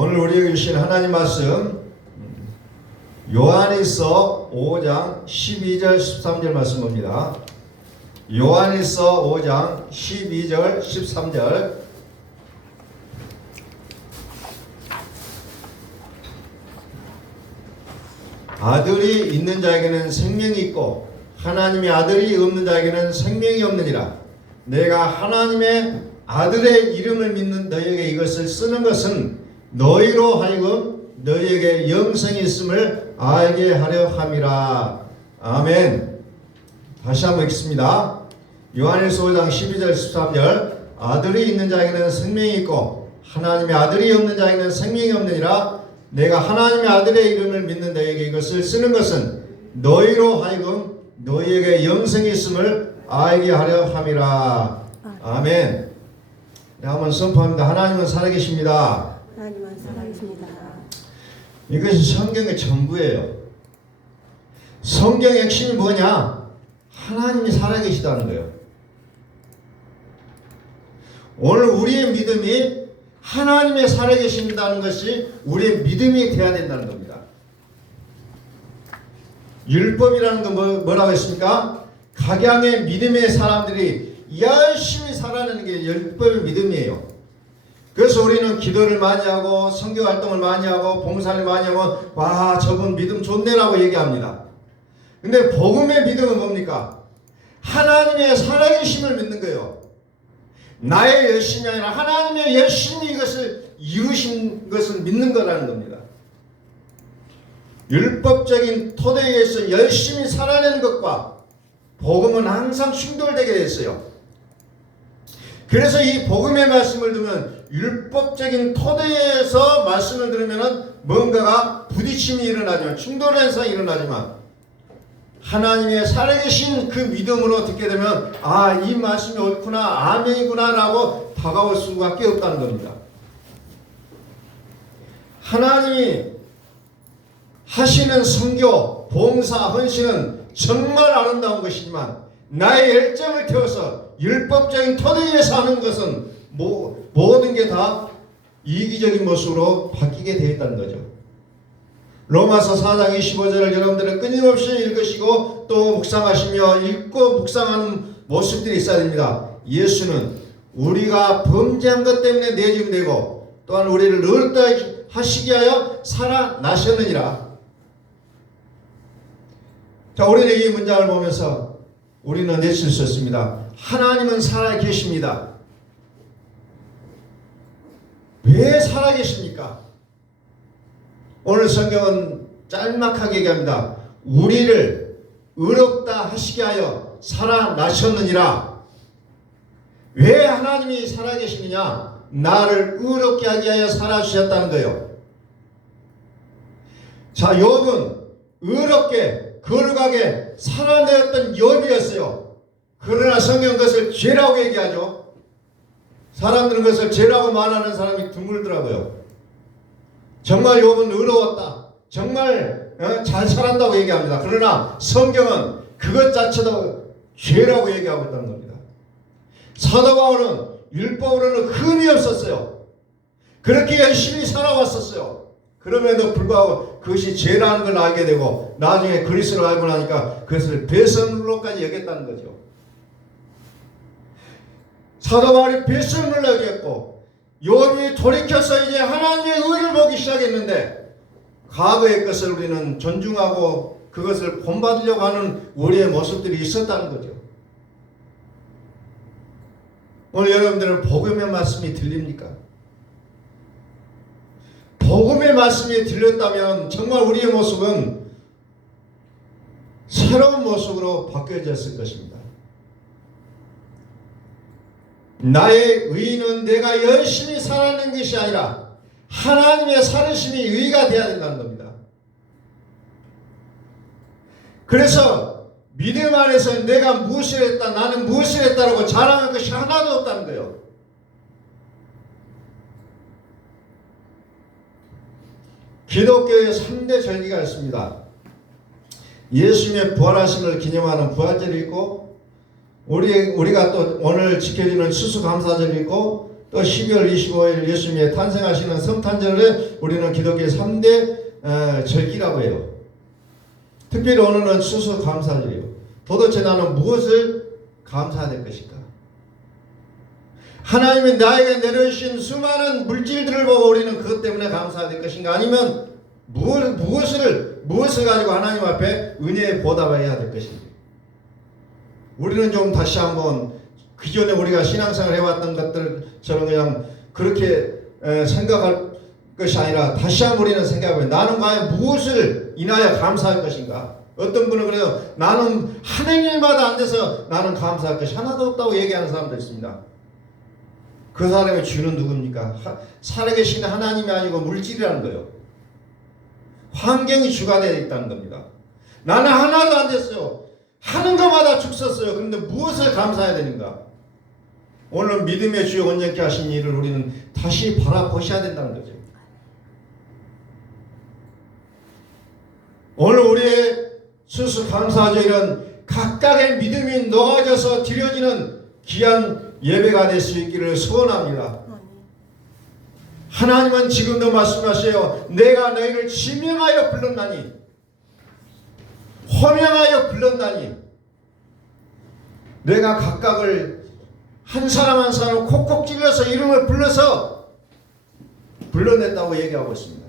오늘 우리에게 주신 하나님 말씀 요한일서 5장 12절 13절 말씀입니다. 요한일서 5장 12절 13절. 아들이 있는 자에게는 생명이 있고 하나님의 아들이 없는 자에게는 생명이 없느니라. 내가 하나님의 아들의 이름을 믿는 너희에게 이것을 쓰는 것은 너희로 하여금 너희에게 영생이 있음을 알게 하려 함이라. 아멘. 다시 한번 읽겠습니다. 요한일서 5장 12절 13절. 아들이 있는 자에게는 생명이 있고 하나님의 아들이 없는 자에게는 생명이 없느니라. 내가 하나님의 아들의 이름을 믿는 너희에게 이것을 쓰는 것은 너희로 하여금 너희에게 영생이 있음을 알게 하려 함이라. 아멘. 네, 한번 선포합니다. 하나님은 살아계십니다. 하나님은 살아계십니다. 이것이 성경의 전부예요. 성경의 핵심이 뭐냐? 하나님이 살아계시다는 거예요. 오늘 우리의 믿음이 하나님의 살아계신다는 것이 우리의 믿음이 되어야 된다는 겁니다. 율법이라는 건 뭐라고 했습니까? 각양의 믿음의 사람들이 열심히 살아내는 게 율법의 믿음이에요. 그래서 우리는 기도를 많이 하고 선교 활동을 많이 하고 봉사를 많이 하고 와 저분 믿음 좋네라고 얘기합니다. 근데 복음의 믿음은 뭡니까? 하나님의 살아계심을 믿는 거예요. 나의 열심이 아니라 하나님의 열심히 이것을 이루신 것을 믿는 거라는 겁니다. 율법적인 토대에서 열심히 살아내는 것과 복음은 항상 충돌되게 됐어요. 그래서 이 복음의 말씀을 들으면 율법적인 토대에서 말씀을 들으면 뭔가가 부딪힘이 일어나지만 충돌 현상이 일어나지만 하나님의 살아계신 그 믿음으로 듣게 되면 아, 이 말씀이 옳구나 아멘이구나 라고 다가올 수밖에 없다는 겁니다. 하나님이 하시는 선교, 봉사, 헌신은 정말 아름다운 것이지만 나의 열정을 태워서 율법적인 토대에 사는 것은 모든 게 다 이기적인 모습으로 바뀌게 되어 있다는 거죠. 로마서 4장 25절을 여러분들은 끊임없이 읽으시고 또 묵상하시며 읽고 묵상하는 모습들이 있어야 됩니다. 예수는 우리가 범죄한 것 때문에 내줌되고 또한 우리를 의롭다 하시기 하여 살아나셨느니라. 자, 우리는 이 문장을 보면서 우리는 내칠 수 있습니다. 하나님은 살아계십니다. 왜 살아계십니까? 오늘 성경은 짤막하게 얘기합니다. 우리를 의롭다 하시게 하여 살아나셨느니라. 왜 하나님이 살아계시느냐? 나를 의롭게 하게 하여 살아주셨다는 거예요. 자, 욥은 의롭게 거룩하게 살아내었던 욥이었어요. 그러나 성경 그것을 죄라고 얘기하죠. 사람들은 그것을 죄라고 말하는 사람이 드물더라고요. 정말 욥은 의로웠다. 정말 잘 살았다고 얘기합니다. 그러나 성경은 그것 자체도 죄라고 얘기하고 있다는 겁니다. 사도 바울은 율법으로는 흠이 없었어요. 그렇게 열심히 살아왔었어요. 그럼에도 불구하고 그것이 죄라는 걸 알게 되고 나중에 그리스도를 알고 나니까 그것을 배설물로까지 여겼다는 거죠. 사도 바울이 배설물로 여겼고 욥이 돌이켜서 이제 하나님의 의를 보기 시작했는데 과거의 것을 우리는 존중하고 그것을 본받으려고 하는 우리의 모습들이 있었다는 거죠. 오늘 여러분들은 복음의 말씀이 들립니까? 복음의 말씀이 들렸다면 정말 우리의 모습은 새로운 모습으로 바뀌어졌을 것입니다. 나의 의는 내가 열심히 살아낸 것이 아니라 하나님의 살으심이 의가 되어야 된다는 겁니다. 그래서 믿음 안에서 내가 무엇을 했다, 나는 무엇을 했다라고 자랑할 것이 하나도 없다는 거예요. 기독교의 3대 절기가 있습니다. 예수님의 부활하심을 기념하는 부활절이 있고 우리가 또 오늘 지켜지는 추수감사절이 있고 또 12월 25일 예수님의 탄생하시는 성탄절을 우리는 기독교 3대 절기라고 해요. 특별히 오늘은 추수감사절이에요. 도대체 나는 무엇을 감사해야 될 것인가? 하나님이 나에게 내려주신 수많은 물질들을 보고 우리는 그것 때문에 감사해야 될 것인가? 아니면 무엇을 가지고 하나님 앞에 은혜에 보답해야 될 것인가? 우리는 좀 다시 한번 기존에 우리가 신앙생활 해왔던 것들처럼 그냥 그렇게 생각할 것이 아니라 다시 한번 우리는 생각해봐요. 나는 과연 무엇을 인하여 감사할 것인가? 어떤 분은 그래요. 나는 하는 일마다 안 돼서 나는 감사할 것이 하나도 없다고 얘기하는 사람도 있습니다. 그 사람의 주는 누굽니까? 살아계신 하나님이 아니고 물질이라는 거예요. 환경이 주가 되어 있다는 겁니다. 나는 하나도 안 됐어요. 하는 것마다 죽었어요. 그런데 무엇을 감사해야 되는가? 오늘 믿음의 주요 온전케 하신 일을 우리는 다시 바라보셔야 된다는 거죠. 오늘 우리의 추수감사절은 각각의 믿음이 녹아져서 드려지는 귀한 예배가 될 수 있기를 소원합니다. 하나님은 지금도 말씀하세요. 내가 너희를 지명하여 불렀나니 호명하여 불렀나니 내가 각각을 한 사람 한 사람 콕콕 찔러서 이름을 불러서 불러냈다고 얘기하고 있습니다.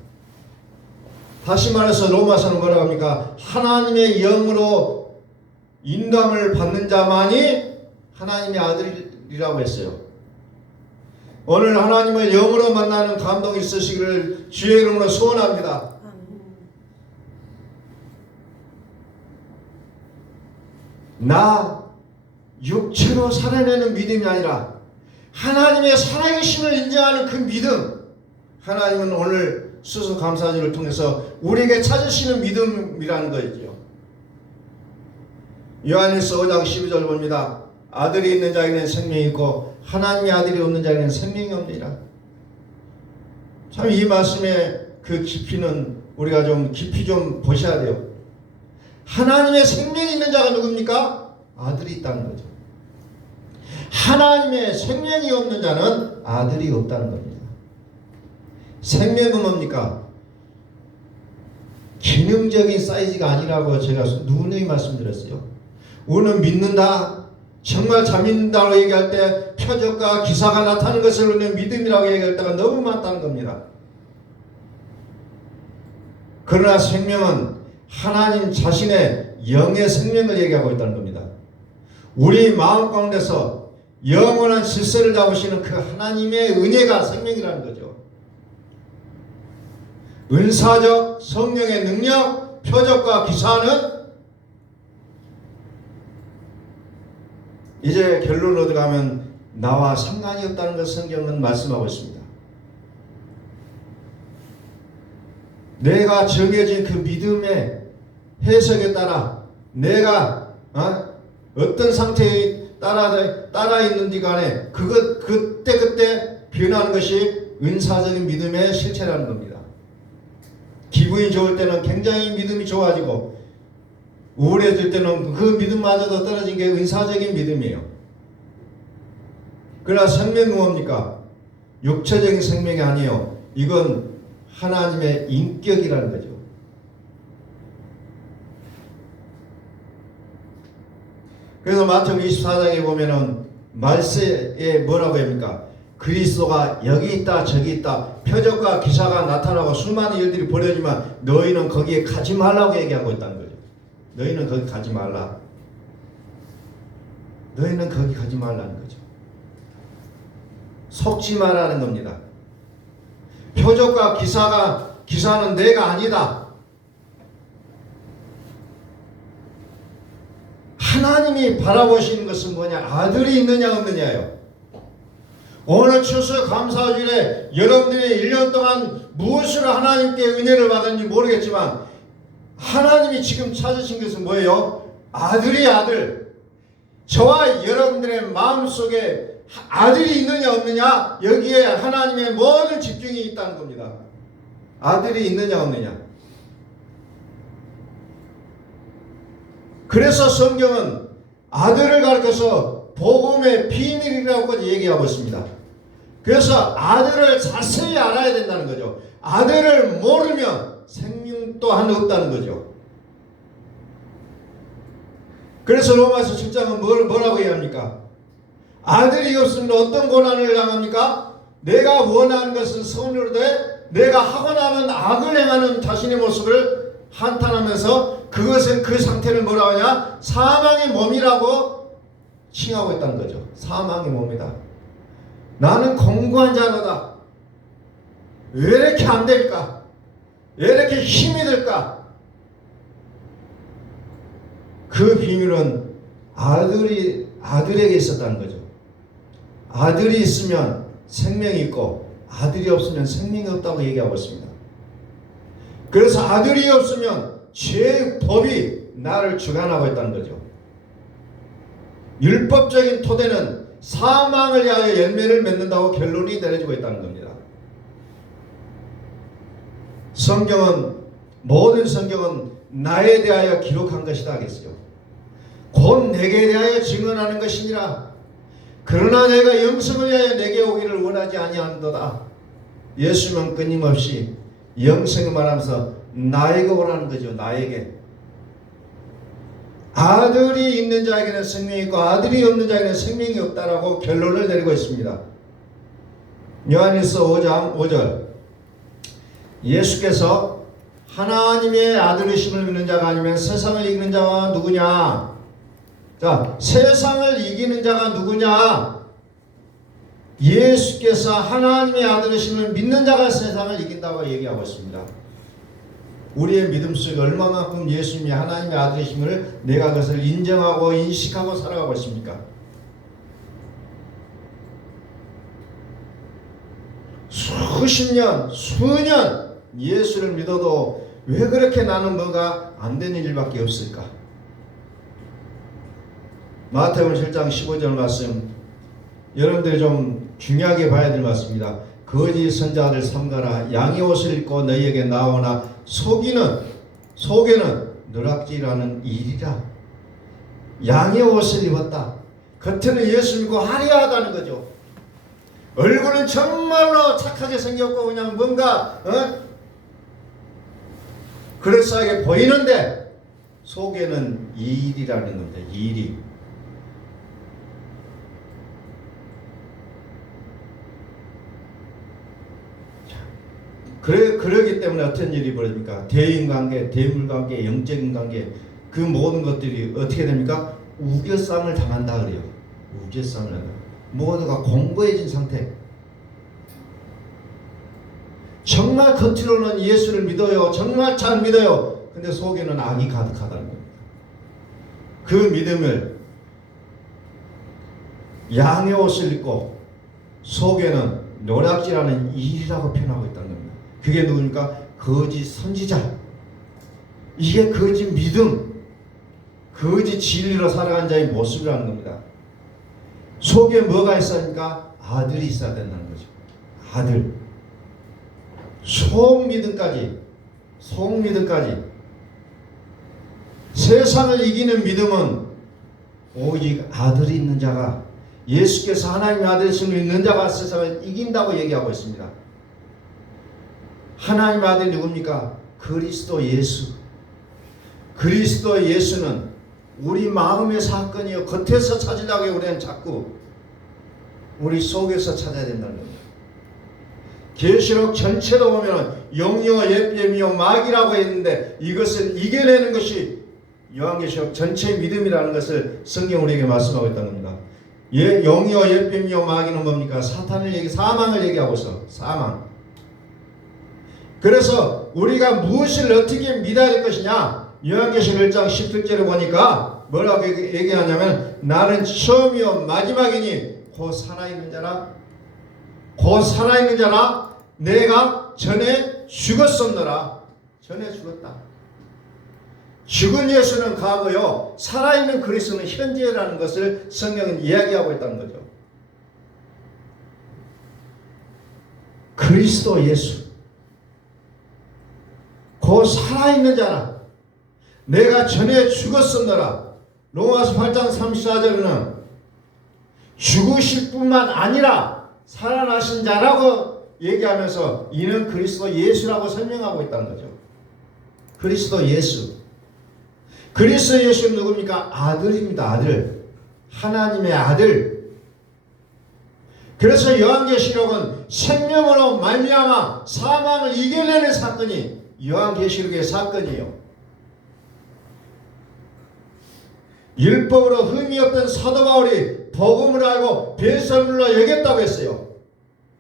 다시 말해서 로마서는 뭐라고 합니까? 하나님의 영으로 인도함을 받는 자만이 하나님의 아들이라고 했어요. 오늘 하나님을 영으로 만나는 감동이 있으시기를 주의 이름으로 소원합니다. 나 육체로 살아내는 믿음이 아니라 하나님의 살아계심을 인정하는 그 믿음, 하나님은 오늘 수수감사절을 통해서 우리에게 찾으시는 믿음이라는 거죠. 요한일서 5장 12절 봅니다. 아들이 있는 자에게는 생명이 있고 하나님의 아들이 없는 자에게는 생명이 없느니라. 참 이 말씀의 그 깊이는 우리가 좀 깊이 좀 보셔야 돼요. 하나님의 생명이 있는 자가 누굽니까? 아들이 있다는 거죠. 하나님의 생명이 없는 자는 아들이 없다는 겁니다. 생명은 뭡니까? 기능적인 사이즈가 아니라고 제가 누누이 말씀드렸어요. 우리는 믿는다, 정말 잘 믿는다고 얘기할 때 표적과 기사가 나타나는 것을 우리는 믿음이라고 얘기할 때가 너무 많다는 겁니다. 그러나 생명은 하나님 자신의 영의 생명을 얘기하고 있다는 겁니다. 우리 마음 가운데서 영원한 질서를 잡으시는 그 하나님의 은혜가 생명이라는 거죠. 은사적 성령의 능력, 표적과 기사는 이제 결론으로 들어가면 나와 상관이 없다는 것을 성경은 말씀하고 있습니다. 내가 정해진 그 믿음의 해석에 따라 내가 어떤 상태에 따라 있는지 간에 그때 변하는 것이 은사적인 믿음의 실체라는 겁니다. 기분이 좋을 때는 굉장히 믿음이 좋아지고 우울해질 때는 그 믿음마저도 떨어진 게 은사적인 믿음이에요. 그러나 생명은 뭡니까? 육체적인 생명이 아니에요. 이건 하나님의 인격이라는 거죠. 그래서 마태복음 24장에 보면은 말세에 뭐라고 합니까? 그리스도가 여기 있다 저기 있다 표적과 기사가 나타나고 수많은 일들이 벌어지만 너희는 거기에 가지 말라고 얘기하고 있다는 거죠. 너희는 거기 가지 말라. 너희는 거기 가지 말라는 거죠. 속지 말라는 겁니다. 표적과 기사는 내가 아니다. 하나님이 바라보시는 것은 뭐냐? 아들이 있느냐 없느냐예요. 오늘 추수감사주일에 여러분들이 1년 동안 무엇으로 하나님께 은혜를 받았는지 모르겠지만 하나님이 지금 찾으신 것은 뭐예요? 아들이 아들. 저와 여러분들의 마음속에 아들이 있느냐 없느냐, 여기에 하나님의 모든 집중이 있다는 겁니다. 아들이 있느냐 없느냐. 그래서 성경은 아들을 가르쳐서 복음의 비밀이라고 얘기하고 있습니다. 그래서 아들을 자세히 알아야 된다는 거죠. 아들을 모르면 생명 또한 없다는 거죠. 그래서 로마서 7장은 뭐라고 얘기합니까? 아들이 없으면 어떤 고난을 당합니까? 내가 원하는 것은 선으로 돼 내가 하고 나면 악을 행하는 자신의 모습을 한탄하면서 그것은 그 상태를 뭐라고 하냐? 사망의 몸이라고 칭하고 있다는 거죠. 사망의 몸이다. 나는 공고한 자로다. 왜 이렇게 안 될까? 왜 이렇게 힘이 들까? 그 비밀은 아들에게 있었다는 거죠. 아들이 있으면 생명이 있고 아들이 없으면 생명이 없다고 얘기하고 있습니다. 그래서 아들이 없으면 죄의 법이 나를 주관하고 있다는 거죠. 율법적인 토대는 사망을 위하여 열매를 맺는다고 결론이 내려지고 있다는 겁니다. 모든 성경은 나에 대하여 기록한 것이다 하겠어요. 곧 내게 대하여 증언하는 것이니라. 그러나 내가 영생을 위하여 내게 오기를 원하지 아니하는도다. 예수님은 끊임없이 영생을 말하면서 나에게 오라는 거죠. 나에게. 아들이 있는 자에게는 생명이 있고 아들이 없는 자에게는 생명이 없다라고 결론을 내리고 있습니다. 요한일서 5장 5절 예수께서 하나님의 아들이심을 믿는 자가 아니면 세상을 이기는 자가 누구냐? 자, 세상을 이기는 자가 누구냐? 예수께서 하나님의 아들이심을 믿는 자가 세상을 이긴다고 얘기하고 있습니다. 우리의 믿음 속에 얼마만큼 예수님이 하나님의 아들이심을 내가 그것을 인정하고 인식하고 살아가고 있습니까? 수십 년, 수년 예수를 믿어도 왜 그렇게 나는 뭐가 안 되는 일밖에 없을까? 마태복음 7장 15절 말씀 여러분들이 좀 중요하게 봐야 될 말씀입니다. 거짓 선자들 삼가라. 양의 옷을 입고 너희에게 나오나 속에는 누락질하는 일이라. 양의 옷을 입었다. 겉에는 예수 믿고 화려하다는 거죠. 얼굴은 정말로 착하게 생겼고 그냥 뭔가 그럴싸하게 보이는데 속에는 일이라는 겁니다. 일이. 그러기 때문에 어떤 일이 벌어집니까? 대인관계, 대물관계, 영적인 관계 그 모든 것들이 어떻게 됩니까? 우겨쌈을 당한다 그래요. 우겨쌈을 한다. 모두가 공고해진 상태. 정말 겉으로는 예수를 믿어요. 정말 잘 믿어요. 근데 속에는 악이 가득하다는 겁니다. 그 믿음을 양의 옷을 입고 속에는 노략질하는 일이라고 표현하고 있다는 겁니다. 그게 누굽니까? 거짓 선지자. 이게 거짓 믿음, 거짓 진리로 살아간 자의 모습이라는 겁니다. 속에 뭐가 있습니까? 아들이 있어야 된다는 거죠. 아들. 속믿음까지. 세상을 이기는 믿음은 오직 아들이 있는 자가, 예수께서 하나님의 아들이심을 믿는 자가 세상을 이긴다고 얘기하고 있습니다. 하나님의 아들이 누굽니까? 그리스도 예수. 그리스도 예수는 우리 마음의 사건이요. 겉에서 찾으려고 우리는 자꾸 우리 속에서 찾아야 된다는 겁니다. 계시록 전체로 보면 영여 예비며 마귀라고 했는데 이것을 이겨내는 것이 요한계시록 전체의 믿음이라는 것을 성경 우리에게 말씀하고 있다는 겁니다. 영여 예비며 마귀는 뭡니까? 사망을 얘기하고 있어. 사망. 그래서 우리가 무엇을 어떻게 믿어야 될 것이냐? 요한계시록 1장 17절에 보니까 뭐라고 얘기하냐면 나는 처음이요 마지막이니 곧 살아있는 자라 내가 전에 죽었었노라. 전에 죽었다. 죽은 예수는 과거요, 살아있는 그리스도는 현재라는 것을 성경은 이야기하고 있다는 거죠. 그리스도 예수 곧 살아있는 자라. 내가 전에 죽었었노라. 로마서 8장 34절에는 죽으실 뿐만 아니라 살아나신 자라고 얘기하면서 이는 그리스도 예수라고 설명하고 있다는 거죠. 그리스도 예수. 그리스도 예수는 누굽니까? 아들입니다. 아들. 하나님의 아들. 그래서 요한계시록은 생명으로 말미암아 사망을 이겨내는 사건이 요한계시록의 사건이에요. 율법으로 흠이 없던 사도 바울이 복음을 알고 배설물로 여겼다고 했어요.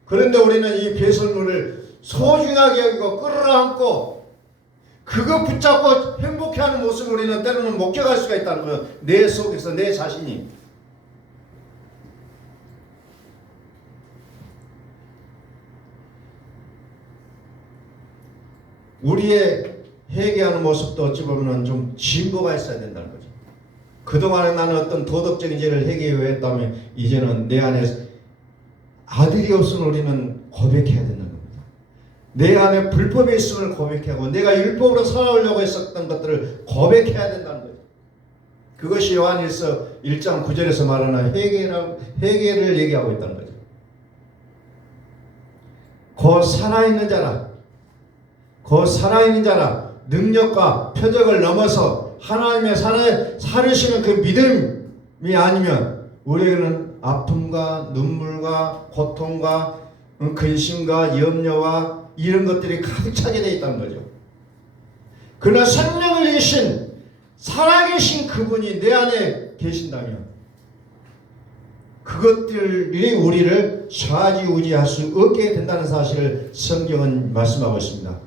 그런데 우리는 이 배설물을 소중하게 여기고 끌어안고 그거 붙잡고 행복해하는 모습을 우리는 때로는 목격할 수가 있다는 거예요. 내 속에서 내 자신이. 우리의 회개하는 모습도 어찌 보면 좀 진보가 있어야 된다는 거죠. 그동안에 나는 어떤 도덕적인 죄를 회개했다면 이제는 내 안에 아들이 없음을 우리는 고백해야 된다는 겁니다. 내 안에 불법이 있음을 고백하고 내가 율법으로 살아오려고 했었던 것들을 고백해야 된다는 거죠. 그것이 요한일서 1장 9절에서 말하는 회개를 얘기하고 있다는 거죠. 곧 살아있는 자라. 곧 살아있는 자라. 능력과 표적을 넘어서 하나님의 살으시는 그 믿음이 아니면 우리는 아픔과 눈물과 고통과 근심과 염려와 이런 것들이 가득 차게 되어 있다는 거죠. 그러나 생명을 주신 살아계신 그분이 내 안에 계신다면 그것들이 우리를 좌지우지할 수 없게 된다는 사실을 성경은 말씀하고 있습니다.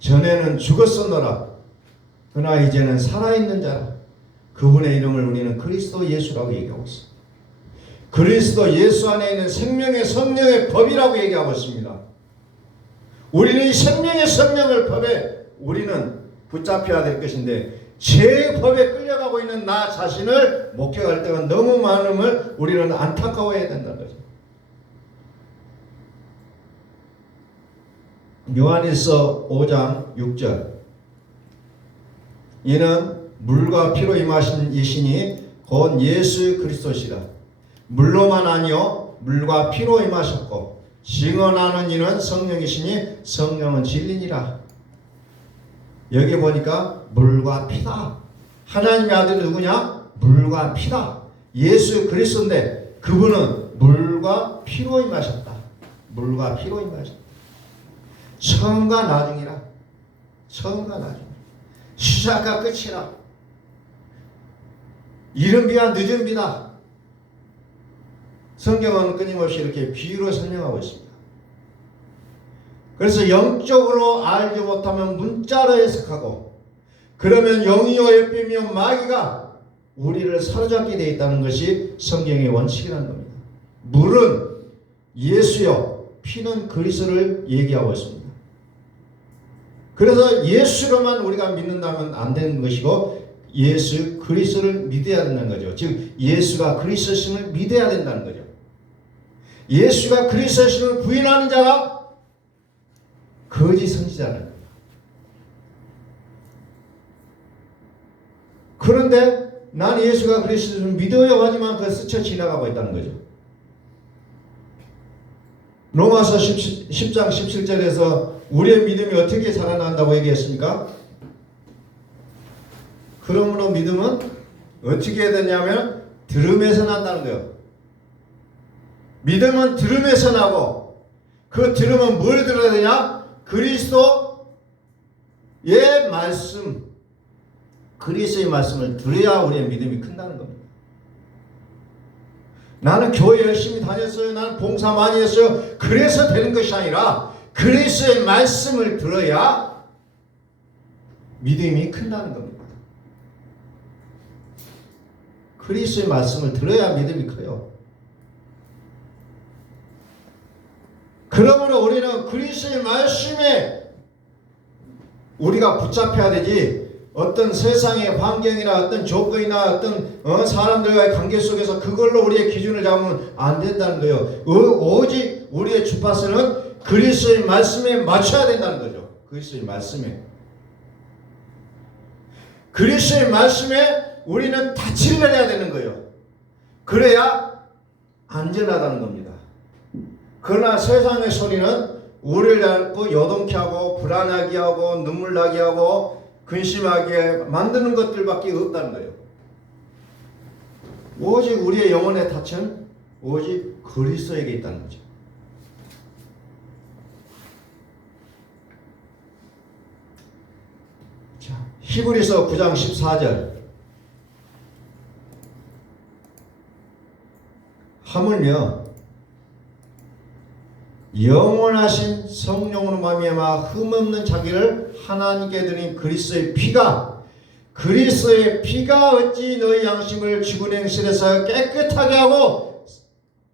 전에는 죽었었노라. 그러나 이제는 살아있는 자라. 그분의 이름을 우리는 그리스도 예수라고 얘기하고 있습니다. 그리스도 예수 안에 있는 생명의 성령의 법이라고 얘기하고 있습니다. 우리는 이 생명의 성령을 법에 우리는 붙잡혀야 될 것인데 죄의 법에 끌려가고 있는 나 자신을 목격할 때가 너무 많음을 우리는 안타까워해야 된다는 거죠. 요한일서 5장 6절 이는 물과 피로 임하신 이시니 곧 예수 그리스도시라. 물로만 아니요 물과 피로 임하셨고 증언하는 이는 성령이시니 성령은 진리니라. 여기 보니까 물과 피다. 하나님의 아들이 누구냐? 물과 피다. 예수 그리스도인데 그분은 물과 피로 임하셨다. 물과 피로 임하셨다. 처음과 나중이라. 처음과 나중. 시작과 끝이라. 이른 비와 늦은 비다. 성경은 끊임없이 이렇게 비유로 설명하고 있습니다. 그래서 영적으로 알지 못하면 문자로 해석하고 그러면 영이요 에피미요 마귀가 우리를 사로잡게 되어 있다는 것이 성경의 원칙이라는 겁니다. 물은 예수요 피는 그리스도를 얘기하고 있습니다. 그래서 예수로만 우리가 믿는다면 안 되는 것이고 예수 그리스도를 믿어야 된다는 거죠. 즉 예수가 그리스도심을 믿어야 된다는 거죠. 예수가 그리스도심을 부인하는 자가 거짓 선지자는 거예요. 그런데 나는 예수가 그리스도를 믿어요 하지만 그걸 스쳐 지나가고 있다는 거죠. 로마서 10장 17절에서 우리의 믿음이 어떻게 살아난다고 얘기했습니까? 그러므로 믿음은 어떻게 해야 되냐면 들음에서 난다는 거예요. 믿음은 들음에서 나고 그 들음은 뭘 들어야 되냐? 그리스도의 말씀, 그리스도의 말씀을 들어야 우리의 믿음이 큰다는 겁니다. 나는 교회 열심히 다녔어요. 나는 봉사 많이 했어요. 그래서 되는 것이 아니라 그리스도의 말씀을 들어야 믿음이 큰다는 겁니다. 그리스도의 말씀을 들어야 믿음이 커요. 그러므로 우리는 그리스도의 말씀에 우리가 붙잡혀야 되지 어떤 세상의 환경이나 어떤 조건이나 어떤 사람들과의 관계 속에서 그걸로 우리의 기준을 잡으면 안 된다는 거예요. 오직 우리의 주파수는 그리스도의 말씀에 맞춰야 된다는 거죠. 그리스도의 말씀에. 그리스도의 말씀에 우리는 닻을 내려야 되는 거예요. 그래야 안전하다는 겁니다. 그러나 세상의 소리는 우리를 자꾸 요동케 하고 불안하게 하고 눈물 나게 하고 근심하게 만드는 것들밖에 없다는 거예요. 오직 우리의 영혼의 닻은 오직 그리스도에게 있다는 거죠. 자, 히브리서 9장 14절. 하물며 영원하신 성령으로 말미암아 흠없는 자기를 하나님께 드린 그리스도의 피가 어찌 너희 양심을 죽은 행실에서 깨끗하게 하고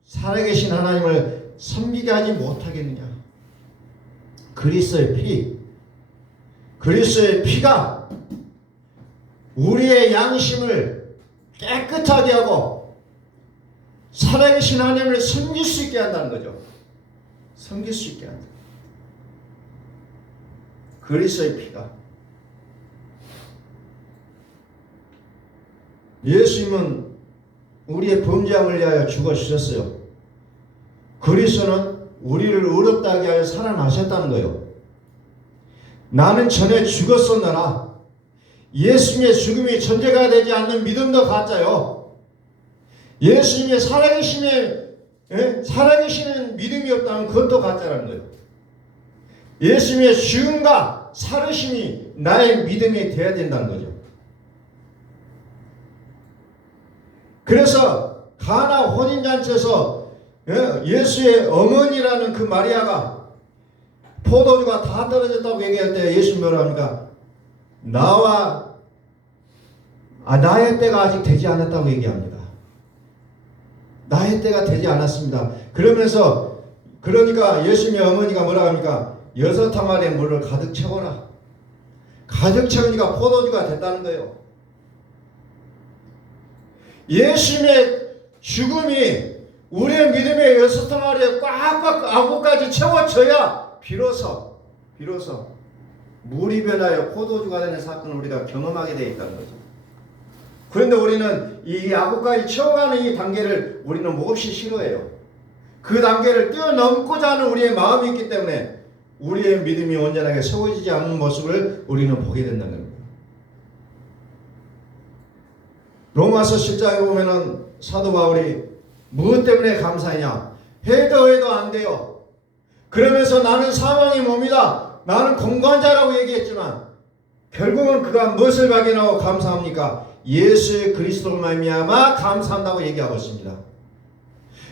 살아계신 하나님을 섬기게 하지 못하겠느냐. 그리스도의 피가 우리의 양심을 깨끗하게 하고 살아계신 하나님을 섬길 수 있게 한다는 거죠. 섬길 수 있게 한다. 그리스도의 피가. 예수님은 우리의 범죄함을 위하여 죽어주셨어요. 그리스도는 우리를 의롭다게 하여 살아나셨다는 거예요. 나는 전에 죽었었느라 예수님의 죽음이 전제가 되지 않는 믿음도 가짜요. 예수님의 살아계시는 믿음이 없다면 그것도 가짜라는 거예요. 예수님의 죽음과 살으심이 나의 믿음이 되어야 된다는 거죠. 그래서 가나 혼인잔치에서 예수의 어머니라는 그 마리아가 포도주가 다 떨어졌다고 얘기할 때 예수님 뭐라 합니까? 나의 때가 아직 되지 않았다고 얘기합니다. 나의 때가 되지 않았습니다. 그러니까 예수님의 어머니가 뭐라 합니까? 6항아리의 물을 가득 채워라. 가득 채우니까 포도주가 됐다는 거예요. 예수님의 죽음이 우리의 믿음의 6항아리에 꽉꽉 아구까지 채워져야 비로소 물이 변하여 포도주가 되는 사건을 우리가 경험하게 되어 있다는 거죠. 그런데 우리는 이 아구까지 채워가는 이 단계를 우리는 몹시 싫어해요. 그 단계를 뛰어넘고자 하는 우리의 마음이 있기 때문에 우리의 믿음이 온전하게 세워지지 않는 모습을 우리는 보게 된다는 겁니다. 로마서 10장에 보면은 사도 바울이 무엇 때문에 감사하냐? 해도 안 돼요. 그러면서 나는 사망의 몸이다. 나는 공관자라고 얘기했지만 결국은 그가 무엇을 발견하고 감사합니까? 예수 그리스도로 말미암아 감사한다고 얘기하고 있습니다.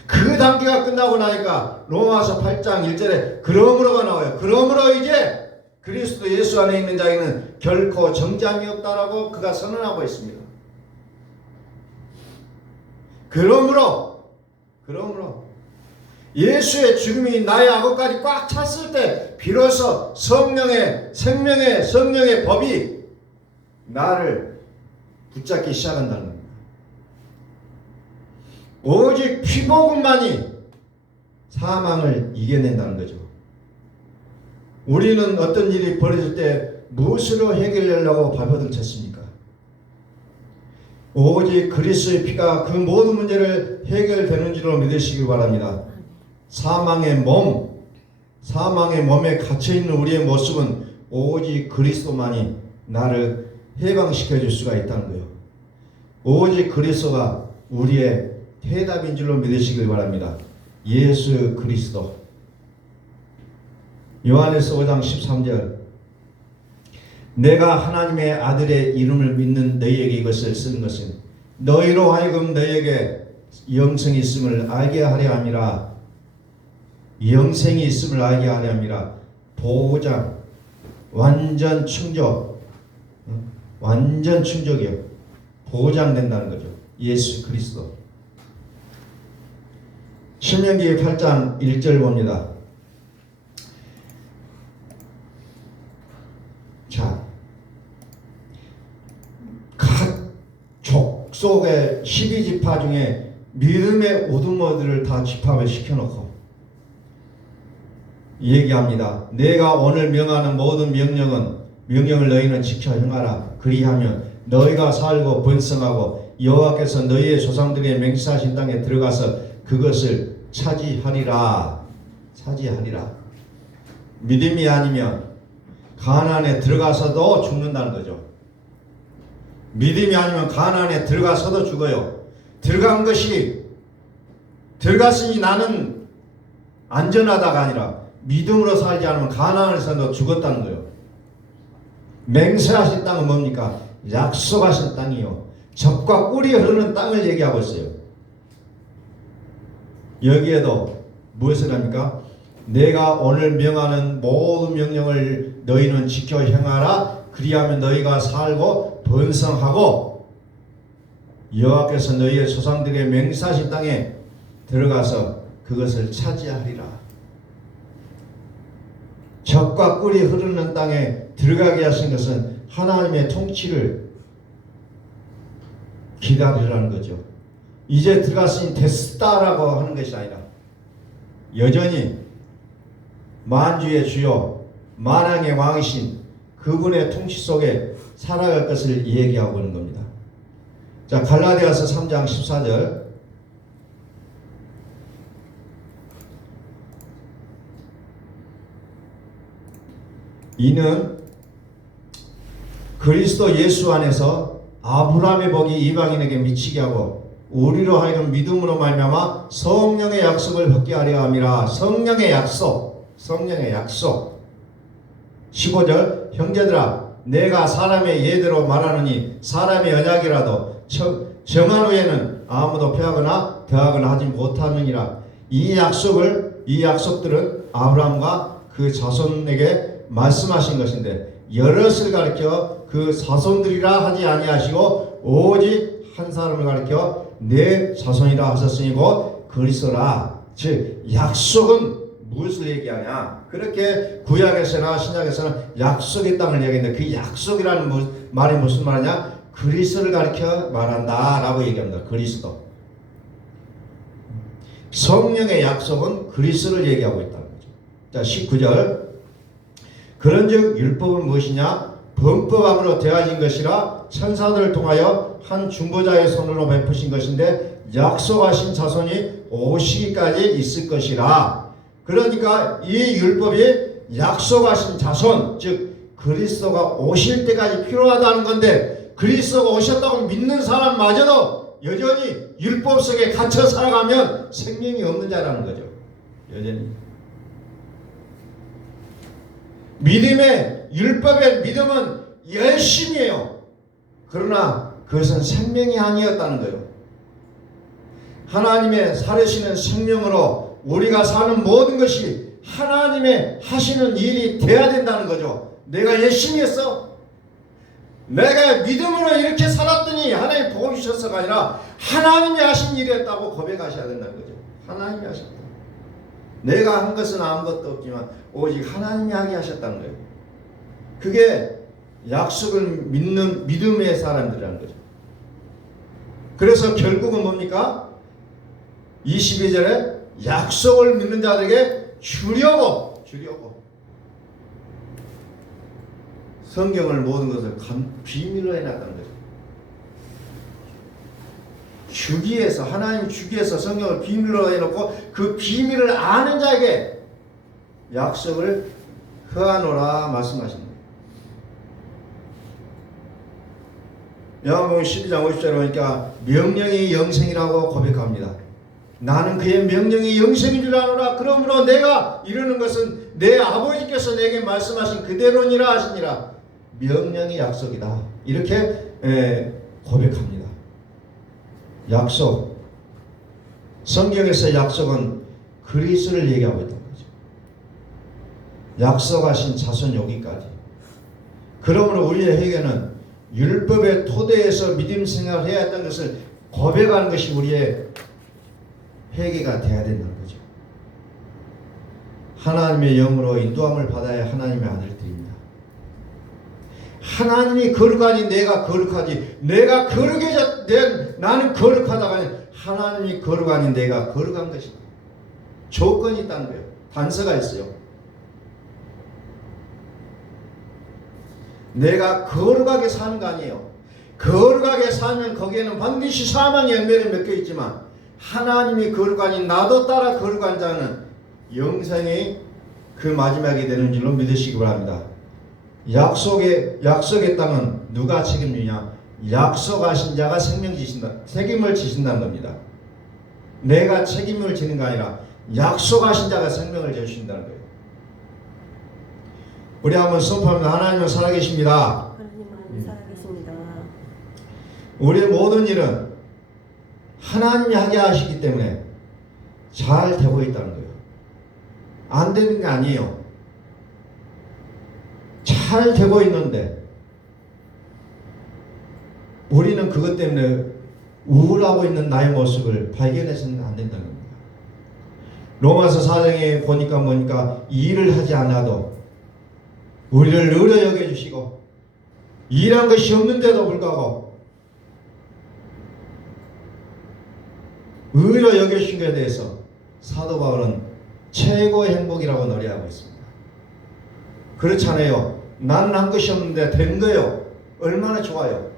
그 단계가 끝나고 나니까 로마서 8장 1절에 그러므로가 나와요. 그러므로 이제 그리스도 예수 안에 있는 자에게는 결코 정죄함이 없다라고 그가 선언하고 있습니다. 그러므로 예수의 죽음이 나의 악업까지 꽉 찼을 때 비로소 성령의 법이 나를 붙잡기 시작한다는 겁니다. 오직 피복음만이 사망을 이겨낸다는 거죠. 우리는 어떤 일이 벌어질 때 무엇으로 해결하려고 발버둥 쳤습니까? 오직 그리스도의 피가 그 모든 문제를 해결되는 줄로 믿으시기 바랍니다. 사망의 몸에 갇혀있는 우리의 모습은 오직 그리스도만이 나를 해방시켜 줄 수가 있다는 거예요. 오직 그리스도가 우리의 해답인 줄로 믿으시길 바랍니다. 예수 그리스도. 요한일서 5장 13절. 내가 하나님의 아들의 이름을 믿는 너희에게 이것을 쓴 것은 너희로 하여금 너희에게 영생이 있음을 알게 하려 함이라. 영생이 있음을 알게 하려 함이라. 보장, 완전 충족, 완전 충족이요. 보장된다는 거죠. 예수 그리스도. 신명기 8장 1절 봅니다. 자, 각 족속의 12지파 중에 믿음의 오두머리를 다 집합을 시켜놓고 얘기합니다. 내가 오늘 명하는 모든 명령을 너희는 지켜 행하라. 그리하면 너희가 살고 번성하고 여호와께서 너희의 조상들의 맹세하신 땅에 들어가서 그것을 차지하리라. 차지하리라. 믿음이 아니면 가나안에 들어가서도 죽는다는 거죠. 믿음이 아니면 가나안에 들어가서도 죽어요. 들어간 것이 들어갔으니 나는 안전하다가 아니라 믿음으로 살지 않으면 가나안에서도 죽었다는 거예요. 맹세하신 땅은 뭡니까? 약속하신 땅이요. 젖과 꿀이 흐르는 땅을 얘기하고 있어요. 여기에도 무엇을 합니까? 내가 오늘 명하는 모든 명령을 너희는 지켜 행하라. 그리하면 너희가 살고 번성하고 여호와께서 너희의 조상들의 맹세하신 땅에 들어가서 그것을 차지하리라. 젖과 꿀이 흐르는 땅에 들어가게 하신 것은 하나님의 통치를 기다리라는 거죠. 이제 들어갔으니 됐다라고 하는 것이 아니라 여전히 만주의 주요 만왕의 왕이신 그분의 통치 속에 살아갈 것을 얘기하고 있는 겁니다. 자, 갈라디아서 3장 14절. 이는 그리스도 예수 안에서 아브라함의 복이 이방인에게 미치게 하고 우리로 하여금 믿음으로 말미암아 성령의 약속을 받게 하려 함이라. 성령의 약속, 성령의 약속. 15절. 형제들아 내가 사람의 예대로 말하느니 사람의 언약이라도 정한 후에는 아무도 폐하거나 더하거나 하지 못하느니라. 이 약속들은 아브라함과 그 자손에게 말씀하신 것인데 여럿을 가리켜 그 자손들이라 하지 아니하시고 오직 한 사람을 가리켜 내 자손이라 하셨으니고 그리스도라. 즉 약속은 무엇을 얘기하냐? 그렇게 구약에서나 신약에서는 약속의 땅을 얘기했는데 그 약속이라는 말이 무슨 말이냐? 그리스도를 가리켜 말한다 라고 얘기합니다. 그리스도. 성령의 약속은 그리스도를 얘기하고 있다는 거죠. 자, 19절. 그런즉 율법은 무엇이냐? 범법함으로 되어진 것이라 천사들을 통하여 한 중보자의 손으로 베푸신 것인데 약속하신 자손이 오시기까지 있을 것이라. 그러니까 이 율법이 약속하신 자손, 즉 그리스도가 오실 때까지 필요하다는 건데 그리스도가 오셨다고 믿는 사람마저도 여전히 율법 속에 갇혀 살아가면 생명이 없는 자라는 거죠. 여전히. 믿음의 율법의 믿음은 열심이에요. 그러나 그것은 생명이 아니었다는 거예요. 하나님의 살으시는 생명으로 우리가 사는 모든 것이 하나님의 하시는 일이 돼야 된다는 거죠. 내가 열심히 했어. 내가 믿음으로 이렇게 살았더니 하나님 복을 주셨어가 아니라 하나님이 하신 일이었다고 고백하셔야 된다는 거죠. 하나님이 하셨다. 내가 한 것은 아무것도 없지만 오직 하나님이 하게 하셨다는 거예요. 그게 약속을 믿는 믿음의 사람들이라는 거죠. 그래서 결국은 뭡니까? 22절에 약속을 믿는 자들에게 주려고 성경을 모든 것을 비밀로 해놨다는 거죠. 주기에서 하나님 주기에서 성경을 비밀로 해놓고 그 비밀을 아는 자에게 약속을 허하노라 말씀하십니다. 요한복음 12장 50절에 보니까 명령이 영생이라고 고백합니다. 나는 그의 명령이 영생인 줄 아노라. 그러므로 내가 이루는 것은 내 아버지께서 내게 말씀하신 그대로니라 하시니라. 명령이 약속이다. 이렇게 고백합니다. 약속. 성경에서 약속은 그리스도를 얘기하고 있다는 거죠. 약속하신 자손 여기까지. 그러므로 우리의 회개는 율법의 토대에서 믿음 생활을 해야 했던 것을 고백하는 것이 우리의 회개가 돼야 된다는 거죠. 하나님의 영으로 인도함을 받아야 하나님의 아들들입니다. 하나님이 거룩하니 내가 거룩하지. 내가 나는 거룩하다가 아니라 하나님이 거룩하니 내가 거룩한 것이다. 조건이 있다는 거예요. 단서가 있어요. 내가 거룩하게 사는 거 아니에요. 거룩하게 살면 거기에는 반드시 사망의 열매를 맺혀 있지만 하나님이 거룩하니 나도 따라 거룩한 자는 영생이 그 마지막이 되는 줄로 믿으시기 바랍니다. 약속의 땅은 누가 책임지냐? 약속하신 자가 책임을 지신다는 겁니다. 내가 책임을 지는 게 아니라 약속하신 자가 생명을 주신다는 거예요. 우리 한번 선포합니다. 하나님은 살아계십니다. 하나님은 살아계십니다. 우리의 모든 일은 하나님이 하게 하시기 때문에 잘 되고 있다는 거예요. 안 되는 게 아니에요. 잘 되고 있는데 우리는 그것 때문에 우울하고 있는 나의 모습을 발견해서는 안 된다는 겁니다. 로마서 4장에 보니까 일을 하지 않아도 우리를 의로 여겨주시고 일한 것이 없는데도 불구하고 의로 여겨주신 것에 대해서 사도 바울은 최고의 행복이라고 노래하고 있습니다. 그렇잖아요. 나는 한 것이 없는데 된 거예요. 얼마나 좋아요.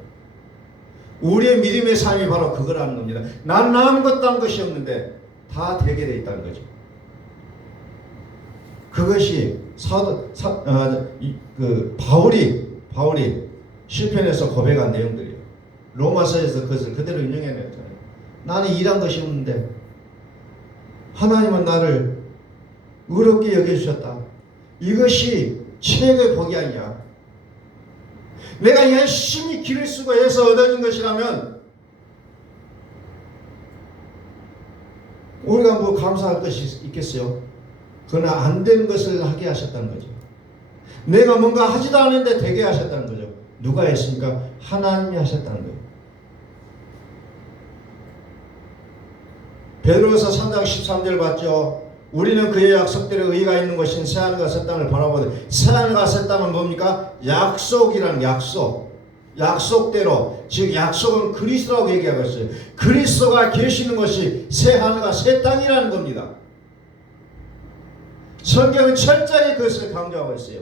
우리의 믿음의 삶이 바로 그거라는 겁니다. 나는 아무것도 한 것이 없는데 다 되게 되어 있다는 거죠. 그것이 바울이 시편에서 고백한 내용들이에요. 로마서에서 그것을 그대로 인용해냈잖아요. 나는 일한 것이 없는데 하나님은 나를 의롭게 여겨주셨다. 이것이 최고의 복이 아니냐. 내가 열심히 길을 쓰고 해서 얻어진 것이라면 우리가 뭐 감사할 것이 있겠어요? 그러나 안 된 것을 하게 하셨다는 거죠. 내가 뭔가 하지도 않았는데 되게 하셨다는 거죠. 누가 했습니까? 하나님이 하셨다는 거예요. 베드로서 3장 13절 봤죠? 우리는 그의 약속대로 의가 있는 것인 새하늘과 새 땅을 바라보되 새하늘과 새 땅은 뭡니까? 약속이란 약속대로, 즉 약속은 그리스도라고 얘기하고 있어요. 그리스도가 계시는 것이 새하늘과 새 땅이라는 겁니다. 성경은 철저히 그것을 강조하고 있어요.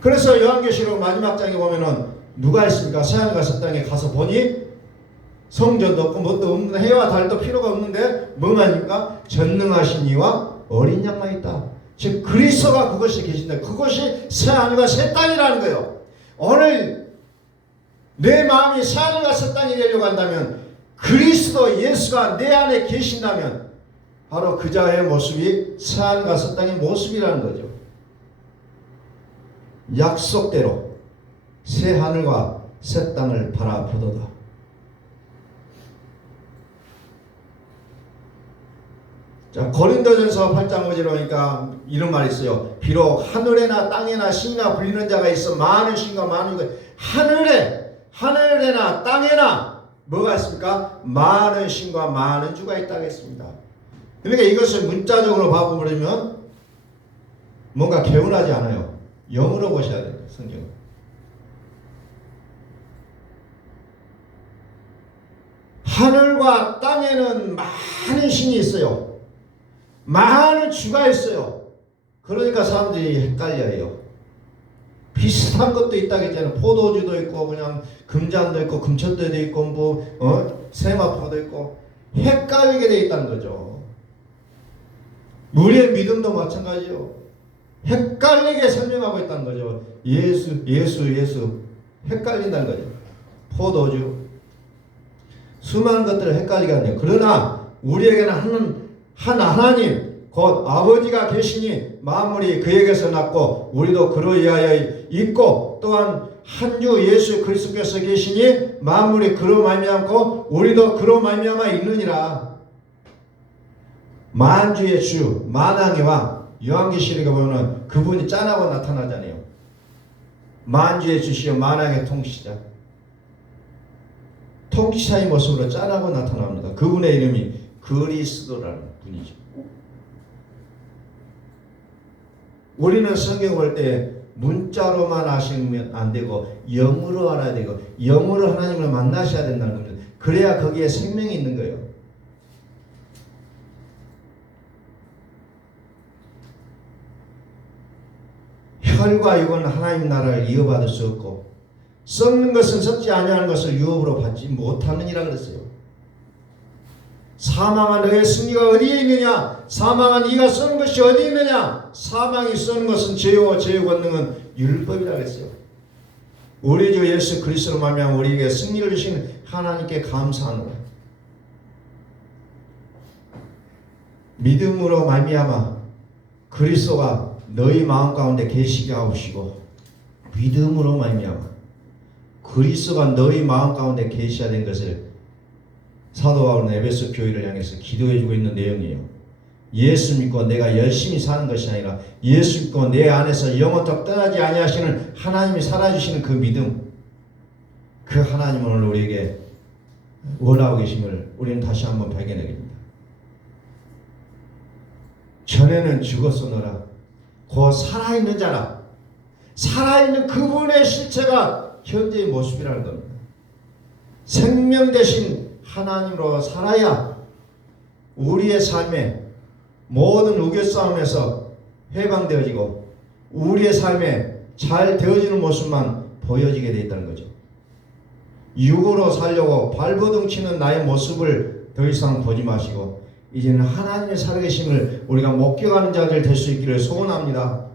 그래서 요한계시록 마지막 장에 보면은 누가 있습니까? 새하늘과 새 땅에 가서 보니 성전도 없고 뭣도 없는데 해와 달도 필요가 없는데 뭐만입니까? 전능하신 이와 어린 양만 있다. 즉 그리스도가 그것이 계신다. 그것이 새하늘과 새 땅이라는 거예요. 오늘 내 마음이 새하늘과 새 땅이 되려고 한다면 그리스도 예수가 내 안에 계신다면 바로 그 자의 모습이 새하늘과 새 땅의 모습이라는 거죠. 약속대로 새하늘과 새 땅을 바라보도다. 자, 고린도전서 8장 5절에 보니까 이런 말이 있어요. 비록 하늘에나 땅에나 신이나 불리는 자가 있어 많은 신과 많은 것 하늘에나 땅에나 뭐가 있습니까? 많은 신과 많은 주가 있다고 했습니다. 그러니까 이것을 문자적으로 봐보면 뭔가 개운하지 않아요. 영어로 보셔야 돼요. 성경은. 하늘과 땅에는 많은 신이 있어요. 많은 주가 있어요. 그러니까 사람들이 헷갈려요. 비슷한 것도 있다겠잖아요. 포도주도 있고 그냥 금잔도 있고 금천대도 있고 세마포도 있고 헷갈리게 돼 있다는 거죠. 우리의 믿음도 마찬가지요. 헷갈리게 설명하고 있다는 거죠. 예수 헷갈린다는 거죠. 포도주 수많은 것들을 헷갈리게 하네요. 그러나 우리에게는 한 하나님 곧 아버지가 계시니 만물이 그에게서 났고 우리도 그로 인하여 있고 또한 한 주 예수 그리스도께서 계시니 만물이 그로 말미암고 우리도 그로 말미암아 있느니라. 만주의 주 만왕의 왕 요한계시록에 보면 그분이 짠하고 나타나잖아요. 만주의 주시여 만왕의 통치자. 통치자의 모습으로 짠하고 나타납니다. 그분의 이름이 그리스도라는 분이죠. 우리는 성경 볼 때 문자로만 아시면 안 되고 영으로 알아야 되고 영으로 하나님을 만나셔야 된다는 겁니다. 그래야 거기에 생명이 있는 거예요. 혈과 육은 하나님 나라를 이어받을 수 없고 썩는 것은 썩지 아니하는 것을 유업으로 받지 못하느니라 그랬어요. 사망한 너의 승리가 어디에 있느냐? 사망한 이가 쓰는 것이 어디 있느냐? 사망이 쓰는 것은 죄요 죄의 권능은 율법이라 그랬어요. 우리 주 예수 그리스도로 말미암아 우리에게 승리를 주신 하나님께 감사하노라. 믿음으로 말미암아 그리스도가 너희 마음 가운데 계시게 하시고, 믿음으로 말미암아 그리스도가 너희 마음 가운데 계시야 된 것을 사도 바울은 에베소 교회를 향해서 기도해주고 있는 내용이에요. 예수 믿고 내가 열심히 사는 것이 아니라 예수 믿고 내 안에서 영원토록 떠나지 아니하시는 하나님이 살아주시는 그 믿음, 그 하나님을 오늘 우리에게 원하고 계심을 우리는 다시 한번 발견하게 됩니다. 전에는 죽었으노라 곧 살아있는 자라. 살아있는 그분의 실체가 현재의 모습이라는 겁니다. 생명 대신 하나님으로 살아야 우리의 삶에 모든 우겨싸움에서 해방되어지고 우리의 삶에 잘 되어지는 모습만 보여지게 되어 있다는 거죠. 육으로 살려고 발버둥 치는 나의 모습을 더 이상 보지 마시고 이제는 하나님의 살아계심을 우리가 목격하는 자들 될 수 있기를 소원합니다.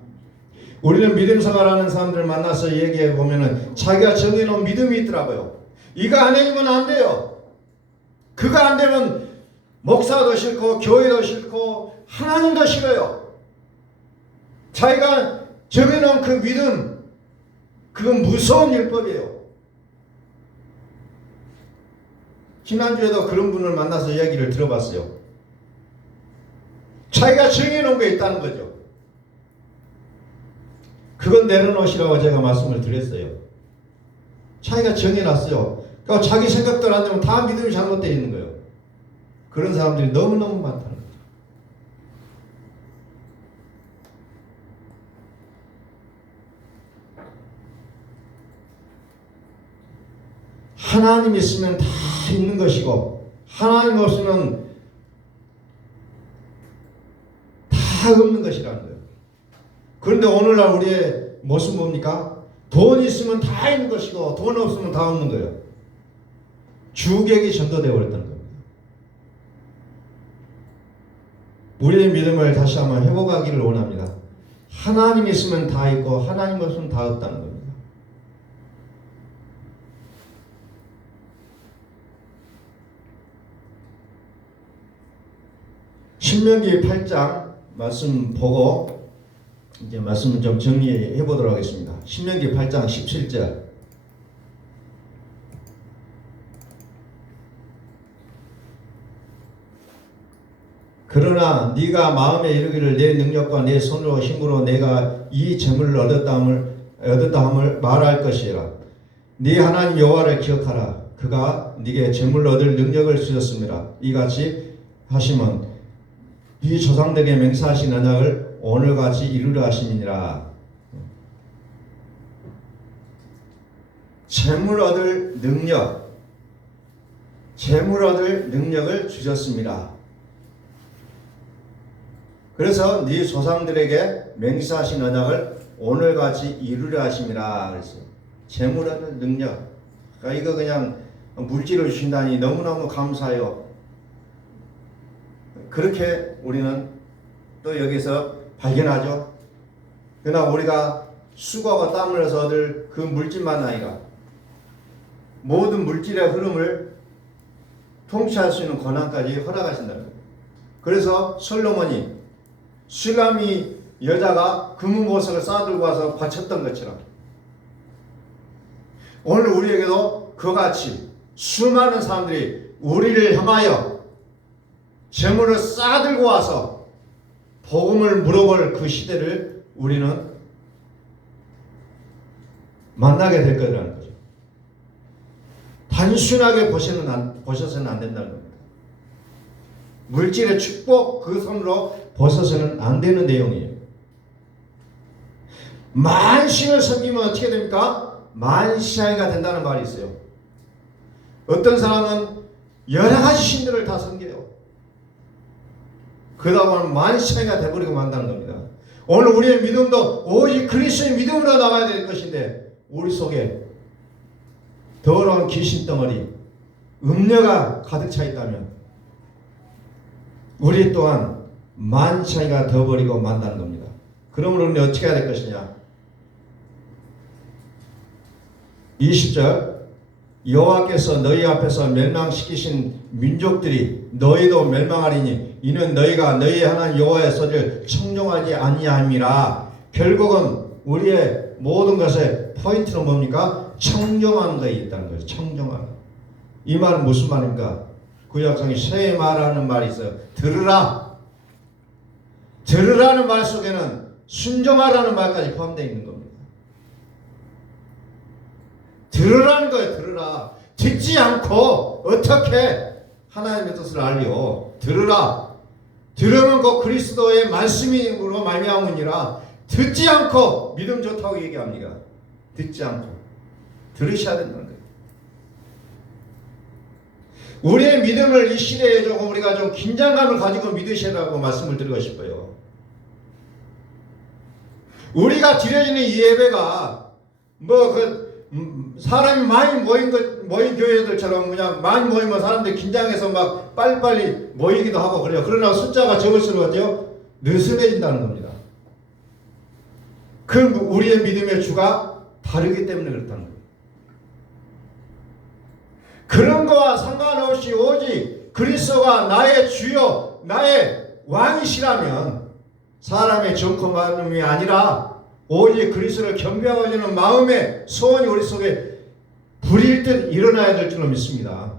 우리는 믿음 생활하는 사람들을 만나서 얘기해 보면은 자기가 정해놓은 믿음이 있더라고요. 이거 안 해주면 안 돼요. 그거 안 되면 목사도 싫고 교회도 싫고 하나님도 싫어요. 자기가 정해놓은 그 믿음, 그건 무서운 율법이에요. 지난주에도 그런 분을 만나서 이야기를 들어봤어요. 자기가 정해놓은 게 있다는 거죠. 그건 내려놓으시라고 제가 말씀을 드렸어요. 자기가 정해놨어요. 그러니까 자기 생각대로 안 되면 다 믿음이 잘못되어 있는 거예요. 그런 사람들이 너무너무 많다는 거죠. 하나님 있으면 다 있는 것이고 하나님 없으면 다 없는 것이라는 거예요. 그런데 오늘날 우리의 모습 뭡니까? 돈 있으면 다 있는 것이고 돈 없으면 다 없는 거예요. 주객이 전도되어 버렸다는 겁니다. 우리의 믿음을 다시 한번 회복하기를 원합니다. 하나님 있으면 다 있고 하나님 없으면 다 없다는 겁니다. 신명기 8장 말씀 보고 이제 말씀을 좀 정리해 보도록 하겠습니다. 신명기 8장 17절. 그러나 네가 마음에 이르기를 내 능력과 내 손으로 힘으로 내가 이 재물을 얻었다 함을 말할 것이라. 네 하나님 여호와를 기억하라. 그가 네게 재물을 얻을 능력을 주셨습니다. 이같이 하시면 네 조상들에게 맹세하신 언약을 오늘같이 이루려 하심이니라. 재물 얻을 능력, 재물 얻을 능력을 주셨습니다. 그래서 네 조상들에게 맹세하신 언약을 오늘같이 이루려 하심이라 그랬어요. 재물 얻을 능력. 그러니까 이거 그냥 물질을 주신다니 너무너무 감사해요. 그렇게 우리는 또 여기서 발견하죠. 그러나 우리가 수고하고 땀을 흘려서 얻을 그 물질만 아니라 모든 물질의 흐름을 통치할 수 있는 권한까지 허락하신다는 거예요. 그래서 솔로몬이 슐라미 여자가 금은보석을 쌓아들고 와서 바쳤던 것처럼 오늘 우리에게도 그같이 수많은 사람들이 우리를 향하여 재물을 쌓아들고 와서 복음을 물어볼 그 시대를 우리는 만나게 될 거라는 거죠. 단순하게 보셔서는 안 된다는 겁니다. 물질의 축복 그 손으로 벗어서는 안 되는 내용이에요. 만신을 섬기면 어떻게 됩니까? 만시하이가 된다는 말이 있어요. 어떤 사람은 여러 가지 신들을 다 섬겨요. 그러다 보면 만시하이가 돼버리고 만다는 겁니다. 오늘 우리의 믿음도 오직 그리스도의 믿음으로 나가야 될 것인데 우리 속에 더러운 귀신 덩어리, 음녀가 가득 차 있다면 우리 또한 만차이가 더 버리고 만다는 겁니다. 그러므로 우리는 어떻게 해야 될 것이냐? 20절 여호와께서 너희 앞에서 멸망시키신 민족들이 너희도 멸망하리니 이는 너희가 너희 하나님 여호와의 소리를 청종하지 아니함이라. 결국은 우리의 모든 것의 포인트는 뭡니까? 청종하는 것에 있다는 거예요. 청종하는. 이 말은 무슨 말입니까? 구약성에 새 말하는 말이 있어요. 들으라. 들으라는 말 속에는 순종하라는 말까지 포함되어 있는 겁니다. 들으라는 거예요. 들으라. 듣지 않고 어떻게 하나님의 뜻을 알려? 들으라. 들으면 그 그리스도의 말씀으로 말미암으니라. 듣지 않고 믿음 좋다고 얘기합니다. 듣지 않고 들으셔야 된다는 거예요. 우리의 믿음을 이 시대에 조금 우리가 좀 긴장감을 가지고 믿으시라고 말씀을 드리고 싶어요. 우리가 드려지는 이 예배가 사람이 많이 모인 교회들처럼 그냥 많이 모이면 사람들이 긴장해서 막 빨리빨리 모이기도 하고 그래요. 그러나 숫자가 적을수록 느슨해진다는 겁니다. 그 우리의 믿음의 주가 다르기 때문에 그렇다는 거예요. 그런 거와 상관없이 오직 그리스도가 나의 주요 나의 왕이시라면 사람의 정권만이 아니라 오직 그리스도를 경배하고 있는 마음의 소원이 우리 속에 불일 듯 일어나야 될 줄로 믿습니다.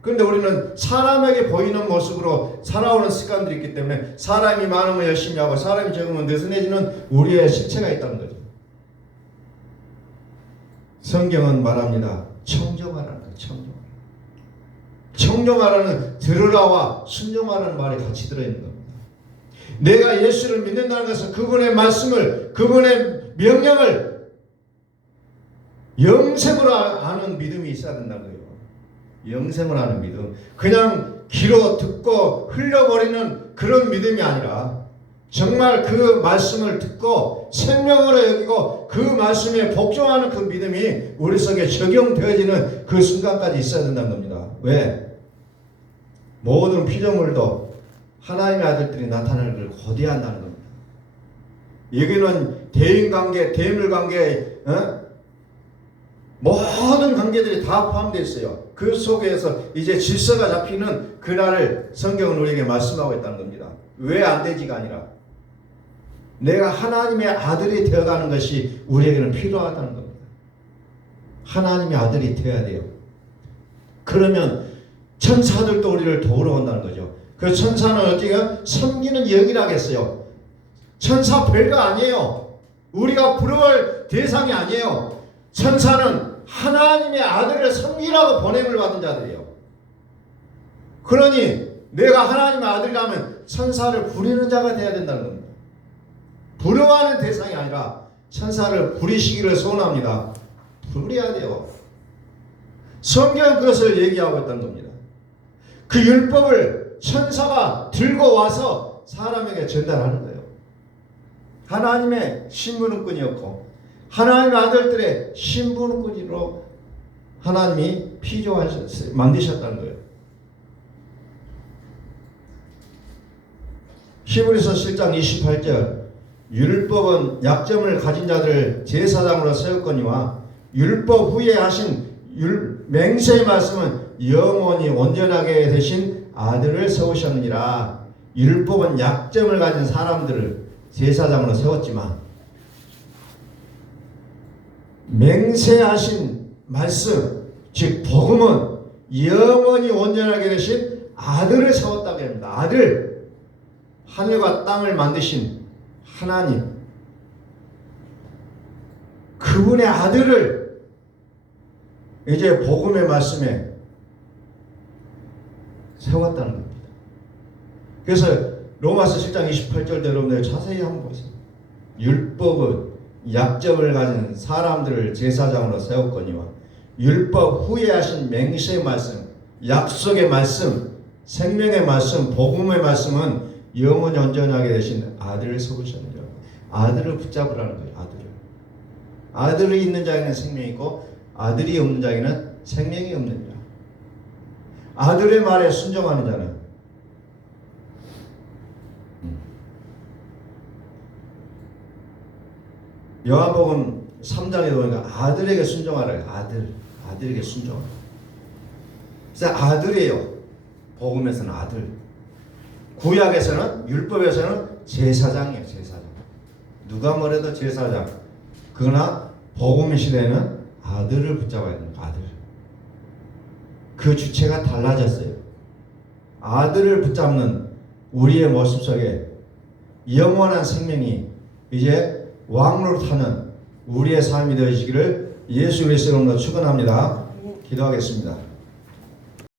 그런데 우리는 사람에게 보이는 모습으로 살아오는 습관들이 있기 때문에 사람이 많으면 열심히 하고 사람이 적으면 느슨해지는 우리의 실체가 있다는 거죠. 성경은 말합니다. 청종하라는 거예요. 청종하라는 들으라와 순종하라는 말이 같이 들어있는 겁니다. 내가 예수를 믿는다는 것은 그분의 말씀을 그분의 명령을 영생으로 아는 믿음이 있어야 된다는 거예요. 영생으로 아는 믿음. 그냥 귀로 듣고 흘려버리는 그런 믿음이 아니라 정말 그 말씀을 듣고 생명으로 여기고 그 말씀에 복종하는 그 믿음이 우리 속에 적용되어지는 그 순간까지 있어야 된다는 겁니다. 왜? 모든 피조물도 하나님의 아들들이 나타나는 걸 고대한다는 겁니다. 여기는 대인관계, 대물관계, 모든 관계들이 다 포함되어 있어요. 그 속에서 이제 질서가 잡히는 그날을 성경은 우리에게 말씀하고 있다는 겁니다. 왜 안 되지가 아니라 내가 하나님의 아들이 되어가는 것이 우리에게는 필요하다는 겁니다. 하나님의 아들이 되어야 돼요. 그러면 천사들도 우리를 도우러 온다는 거죠. 그 천사는 어떻게 섬기는 영이라겠어요. 천사 별거 아니에요. 우리가 부러울 대상이 아니에요. 천사는 하나님의 아들을 섬기라고 보냄을 받은 자들이에요. 그러니 내가 하나님의 아들이라면 천사를 부리는 자가 되어야 된다는 겁니다. 부러워하는 대상이 아니라 천사를 부리시기를 소원합니다. 부려야 돼요. 성경은 그것을 얘기하고 있다는 겁니다. 그 율법을 천사가 들고 와서 사람에게 전달하는 거예요. 하나님의 신분은꾼이었고 하나님의 아들들의 신분은꾼으로 하나님이 만드셨다는 거예요. 히브리서 7장 28절 율법은 약점을 가진 자들을 제사장으로 세웠거니와 율법 후에 하신 맹세의 말씀은 영원히 온전하게 되신 아들을 세우셨느니라. 율법은 약점을 가진 사람들을 제사장으로 세웠지만 맹세하신 말씀 즉 복음은 영원히 온전하게 되신 아들을 세웠다고 합니다. 아들, 하늘과 땅을 만드신 하나님, 그분의 아들을 이제 복음의 말씀에 세웠다는 겁니다. 그래서 로마서 7장 28절대로 여러분들 자세히 한번 보세요. 율법은 약점을 가진 사람들을 제사장으로 세웠거니와 율법 후에 하신 맹세의 말씀, 약속의 말씀, 생명의 말씀, 복음의 말씀은 영원히 온전하게 되신 아들을 세우셨느니라. 아들을 붙잡으라는 거예요. 아들이 있는 자에게는 생명이 있고 아들이 없는 자에게는 생명이 없느니라. 아들의 말에 순종하는 자는 요한복음 3장에 보니까 아들에게 순종하라. 아들에게 순종. 그래서 아들이에요. 복음에서는 아들. 구약에서는, 율법에서는 제사장이에요. 제사장. 누가 뭐래도 제사장. 그러나 복음 시대에는 아들을 붙잡아야 됩니다. 아들. 그 주체가 달라졌어요. 아들을 붙잡는 우리의 모습 속에 영원한 생명이 이제 왕노릇하는 우리의 삶이 되어지기를 예수 그리스도로 축원합니다. 기도하겠습니다.